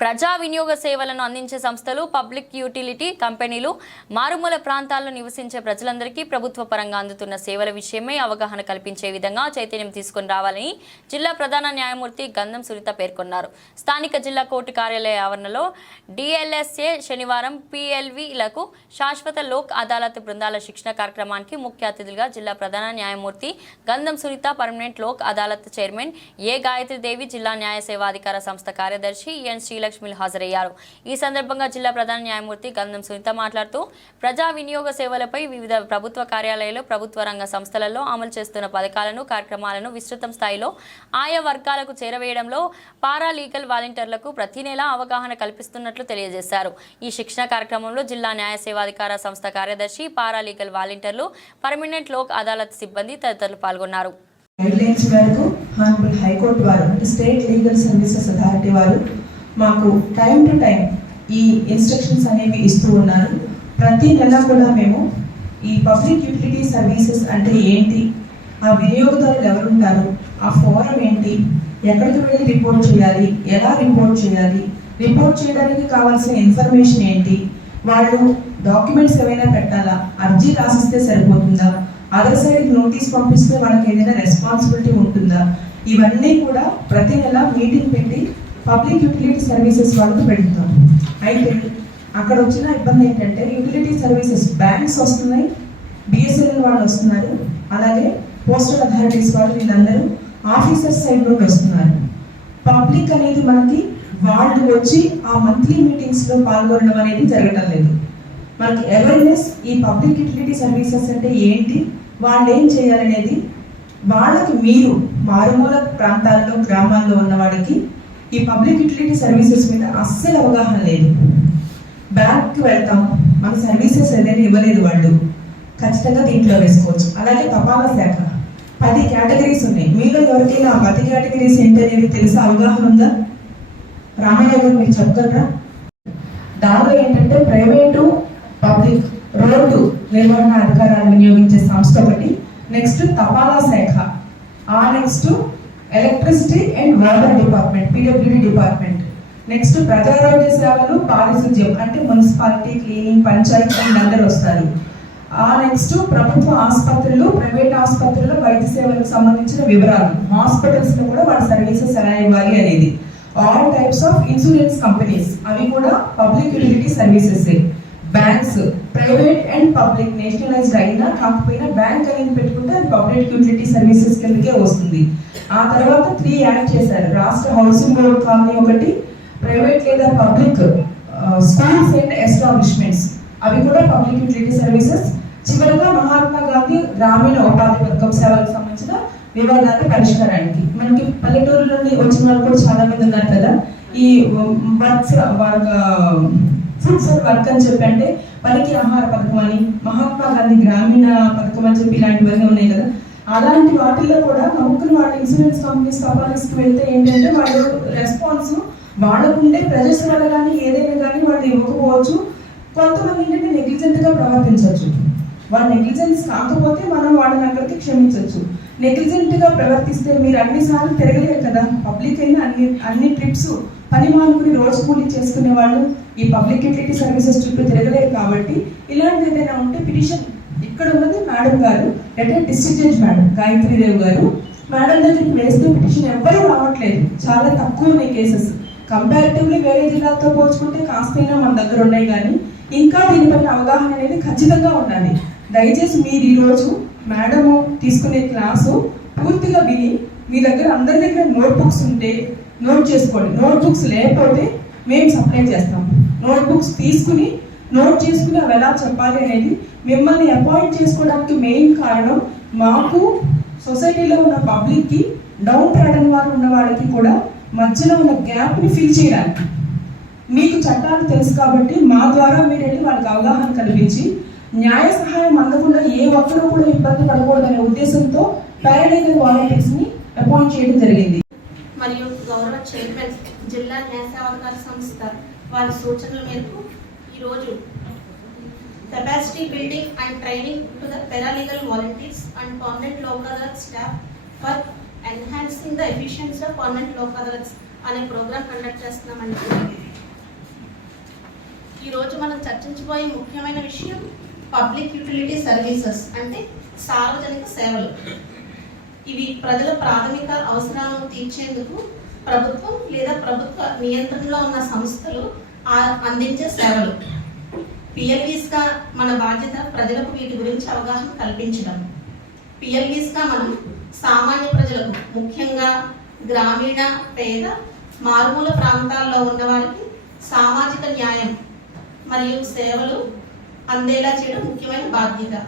ప్రజా వినియోగ సేవలను అందించే సంస్థలు పబ్లిక్ యూటిలిటీ కంపెనీలు మారుమూల ప్రాంతాల్లో నివసించే ప్రజలందరికీ ప్రభుత్వ పరంగా అందుతున్న సేవల విషయమై అవగాహన కల్పించే విధంగా చైతన్యం తీసుకుని రావాలని జిల్లా ప్రధాన న్యాయమూర్తి గంధం సురిత పేర్కొన్నారు. స్థానిక జిల్లా కోర్టు కార్యాలయ ఆవరణలో డిఎల్ఎస్ఏ శనివారం పిఎల్విలకు శాశ్వత లోక్ అదాలత్ బృందాల శిక్షణ కార్యక్రమానికి ముఖ్య అతిథులుగా జిల్లా ప్రధాన న్యాయమూర్తి Gandham Suritha permanent Lok Adalat chairman A Gayatridevi జిల్లా న్యాయ సేవాధికార సంస్థ కార్యదర్శి ఎన్ విజయలక్ష్మిలు హాజరయ్యారు. ఈ సందర్భంగా జిల్లా ప్రధాన న్యాయమూర్తి గంధం సునీత మాట్లాడుతూ ప్రజా వినియోగ సేవలపై వివిధ ప్రభుత్వ కార్యాలయాలు ప్రభుత్వ రంగ సంస్థలలో అమలు చేస్తున్న పథకాలను కార్యక్రమాలను విస్తృతం స్థాయిలో ఆయా వర్గాలకు చేరవేయడంలో పారాలీగల్ వాలంటీర్లకు ప్రతి నెలా అవగాహన కల్పిస్తున్నట్లు తెలియజేశారు. ఈ శిక్షణ కార్యక్రమంలో జిల్లా న్యాయ సేవాధికార సంస్థ కార్యదర్శి పారాలీగల్ వాలంటీర్లు పర్మనెంట్ లోక్ అదాలత్ సిబ్బంది తదితరులు పాల్గొన్నారు. గైడ్లైన్స్ మేరకు హానరబుల్ హైకోర్టు వారు అంటే స్టేట్ లీగల్ సర్వీసెస్ అథారిటీ వారు మాకు టైం టు టైం ఈ ఇన్స్ట్రక్షన్స్ అనేవి ఇస్తూ ఉన్నారు. ప్రతి నెల కూడా మేము ఈ పబ్లిక్ యూటిలిటీ సర్వీసెస్ అంటే ఏంటి ఆ వినియోగదారులు ఎవరుంటారు ఆ ఫోరం ఏంటి ఎక్కడికి వెళ్ళి రిపోర్ట్ చేయాలి ఎలా రిపోర్ట్ చేయాలి రిపోర్ట్ చేయడానికి కావాల్సిన ఇన్ఫర్మేషన్ ఏంటి వాళ్ళు డాక్యుమెంట్స్ ఏమైనా పెట్టాలా అర్జీ రాసిస్తే సరిపోతుందా అదర్ సైడ్ నోటీస్ పంపిస్తే వాళ్ళకి ఏదైనా రెస్పాన్సిబిలిటీ ఉంటుందా ఇవన్నీ కూడా ప్రతి నెల మీటింగ్ పెట్టి పబ్లిక్ యూటిలిటీ సర్వీసెస్ వాళ్ళకి పెడుతున్నాం అయితే అక్కడ వచ్చిన ఇబ్బంది ఏంటంటే యూటిలిటీ సర్వీసెస్ బ్యాంక్స్ వస్తున్నాయి బిఎస్ఎన్ఎల్ వాళ్ళు వస్తున్నారు అలాగే పోస్టల్ అథారిటీస్ వాళ్ళు వీళ్ళందరూ ఆఫీసర్స్ సైడ్ నుండి వస్తున్నారు. పబ్లిక్ అనేది మనకి వాళ్ళు వచ్చి ఆ మంత్లీ మీటింగ్స్లో పాల్గొనడం అనేది జరగడం లేదు. మనకి అవేర్నెస్ ఈ పబ్లిక్ యూటిలిటీ సర్వీసెస్ అంటే ఏంటి వాళ్ళు ఏం చేయాలనేది వాళ్ళకి మీరు మారుమూల ప్రాంతాల్లో గ్రామాల్లో ఉన్న వాళ్ళకి ఈ పబ్లిక్ యూటిలిటీ సర్వీసెస్ మీద అస్సలు అవగాహన లేదు. బ్యాంక్కి వెళ్తాం మన సర్వీసెస్ ఏదైనా ఇవ్వలేదు వాళ్ళు. ఖచ్చితంగా దీంట్లో వేసుకోవచ్చు. అలాగే తపాలా శాఖ. పది కేటగిరీస్ ఉన్నాయి. మీలో ఎవరికైనా ఆ పది కేటగిరీస్ ఏంటి అనేది తెలిసే? అవగాహన ఉందా? రామయ్య గారు మీరు చెప్తారా దానిలో ఏంటంటే ప్రైవేటు పబ్లిక్ రోడ్డు నిర్వహణ అధికారాలు వినియోగించే సంస్థ ఒకటి. నెక్స్ట్ తపాలా శాఖ. ఆ next electricity and water department PWD department. Next ప్రజారోగ్య సేవలు పారిశుధ్యం అంటే మున్సిపాలిటీ క్లీనింగ్ పంచాయతీ అందరూ వస్తారు. ఆ నెక్స్ట్ ప్రభుత్వ ఆసుపత్రులు ప్రైవేట్ ఆసుపత్రుల్లో వైద్య సేవలకు సంబంధించిన వివరాలు హాస్పిటల్స్లో కూడా వాళ్ళ సర్వీసెస్ ఎలా ఇవ్వాలి అనేది. All types of insurance companies అవి కూడా public utility services banks private and public nationalised అయినా కాకపోయినా బ్యాంక్ అనేది పెట్టుకుంటే అది పబ్లిక్ యూటిలిటీ సర్వీసెస్ కిందకే వస్తుంది. ఆ తర్వాత త్రీ యాడ్ చేశారు. రాష్ట్ర హౌసింగ్ బోర్డ్ కాలనీ ఒకటి ప్రైవేట్ లేదా పబ్లిక్ స్కూల్స్ అండ్ ఎస్టాబ్లిష్మెంట్స్ అవి కూడా పబ్లిక్ యూటిలిటీ సర్వీసెస్. చివరిగా మహాత్మా గాంధీ గ్రామీణ ఉపాధి పథకం సేవలకు సంబంధించిన వివాదాల పరిష్కారానికి. మనకి పల్లెటూరు నుండి వచ్చిన వాళ్ళు కూడా చాలా మంది ఉన్నారు కదా. ఈ వర్క్స్ వాళ్ళ ఫుడ్ ఫర్ వర్క్ అని చెప్పి అంటే పనికి ఆహార పథకం అని మహాత్మా గాంధీ గ్రామీణ పథకం అని చెప్పి ఇలాంటివన్నీ ఉన్నాయి కదా. అలాంటి వాటిల్లో కూడా నౌకరు వాళ్ళ ఇన్సూరెన్స్ కంపెనీస్ తపాలిస్కి వెళ్తే ఏంటంటే వాళ్ళు రెస్పాన్స్ వాళ్ళకుండే ప్రెజర్స్ వల్ల కానీ ఏదైనా కానీ వాళ్ళు ఇవ్వకపోవచ్చు. కొంతమంది ఏంటంటే నెగ్లిజెంట్గా ప్రవర్తించవచ్చు. వాళ్ళ నెగ్లిజెన్స్ కాకపోతే మనం వాళ్ళని అక్కడికి క్షమించవచ్చు. నెగ్లిజెంట్గా ప్రవర్తిస్తే మీరు అన్ని సార్లు తిరగలేరు కదా. పబ్లిక్ అయినా అన్ని అన్ని ట్రిప్స్ పని మానుకుని రోజు కూలీ చేసుకునే వాళ్ళు ఈ పబ్లిక్ యూటిలిటీ సర్వీసెస్ చుట్టూ తిరగలేరు కాబట్టి ఇలాంటిది ఏదైనా ఉంటే పిటిషన్ ఇక్కడ ఉన్నది మేడం గారు retired district judge madam Gayatridevi గారు. మేడం దగ్గరికి వేస్తే పిటిషన్ ఎవ్వరూ రావట్లేదు. చాలా తక్కువ ఉన్నాయి కేసెస్. కంపారిటివ్లీ వేరే జిల్లాతో పోల్చుకుంటే కాస్తైనా మన దగ్గర ఉన్నాయి కానీ ఇంకా దీనిపైన అవగాహన అనేది ఖచ్చితంగా ఉండాలి. దయచేసి మీరు ఈరోజు మేడము తీసుకునే క్లాసు పూర్తిగా విని మీ దగ్గర అందరి దగ్గర నోట్బుక్స్ ఉంటే నోట్ చేసుకోండి. నోట్బుక్స్ లేకపోతే మేము సప్లై చేస్తాం. నోట్బుక్స్ తీసుకుని నోట్ చేసుకుని అవి ఎలా చెప్పాలి అనేది మిమ్మల్ని అపాయింట్ చేసుకోవడానికి మెయిన్ కారణం మాకు సొసైటీలో ఉన్న పబ్లిక్కి డౌన్ ట్రాడన్ వారు ఉన్న వాళ్ళకి కూడా మధ్యలో ఉన్న గ్యాప్ని ఫిల్ చేయడానికి. మీకు చట్టాలు తెలుసు కాబట్టి మా ద్వారా మీరు వెళ్ళి వాళ్ళకి అవగాహన కల్పించి న్యాయ సహాయం అందకుండా ఏ ఒక్కరూ కూడా ఇబ్బంది పడకూడదనే ఉద్దేశంతో పారాలీగల్ వాలంటీర్స్ని అపాయింట్ చేయడం జరిగింది. మరియు గౌరవ చైర్మన్ జిల్లా న్యాయ సేవాధికార సంస్థ వారి సూచనల మేరకు ఈరోజు capacity building and training to the paralegal volunteers and permanent Lok Adalat staff for enhancing the efficiency of permanent Lok Adalats అనే ప్రోగ్రామ్ కండక్ట్ చేస్తున్నామండి ఈరోజు మనం చర్చించబోయే ముఖ్యమైన విషయం పబ్లిక్ యూటిలిటీ సర్వీసెస్ అంటే సార్వజనిక సేవలు. ఇవి ప్రజల ప్రాథమిక అవసరాలను తీర్చేందుకు ప్రభుత్వం లేదా ప్రభుత్వ నియంత్రణలో ఉన్న సంస్థలు అందించే సేవలు. పిఎల్ఈస్గా మన బాధ్యత ప్రజలకు వీటి గురించి అవగాహన కల్పించడం. పిఎల్ఈస్గా మనం సామాన్య ప్రజలకు ముఖ్యంగా గ్రామీణ పేద మారుమూల ప్రాంతాల్లో ఉన్న వారికి సామాజిక న్యాయం మరియు సేవలు అందేలా చేయడం ముఖ్యమైన బాధ్యత.